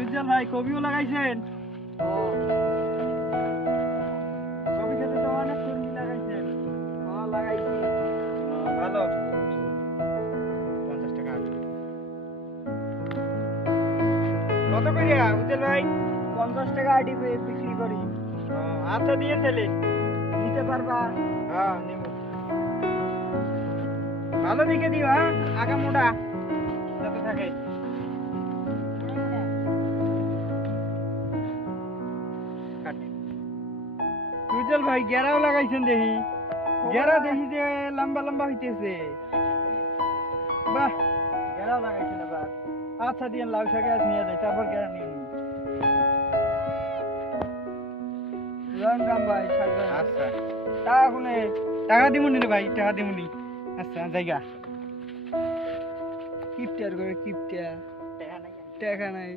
উজ্জ্বল ভাই কবিও লাগাইছেন? কবি খেতে তো অনেক সবজি লাগাইছেন। লাগাইছি। ভালো। 50 টাকা। কত করিয়া উজ্জ্বল ভাই? 50 টাকা আটি বিক্রি করি। আচ্ছা দিয়ে তাহলে। নিতে পারবা? হ্যাঁ নিব। ভালো দেখে দিও হ্যাঁ, আগা মোটা যাতে থাকে। উজ্জ্বল ভাই গেরাও লাগাইছেন দেখি। গেরা দেখি যে লম্বা লম্বা হইতেছে। বাহ, গেরাও লাগাইছেন আবার। আচ্ছা দিয়ে লাউ শাক গাছ নিয়ে যাই, তারপর গেরা নিয়ে নিই। রাম ভাই সাজা। আচ্ছা টাকা কোনে? টাকা দিমুনি রে ভাই, টাকা দিমুনি। আচ্ছা জায়গা কিপটার করে কিপটা। টাকা নাই। টাকা নাই।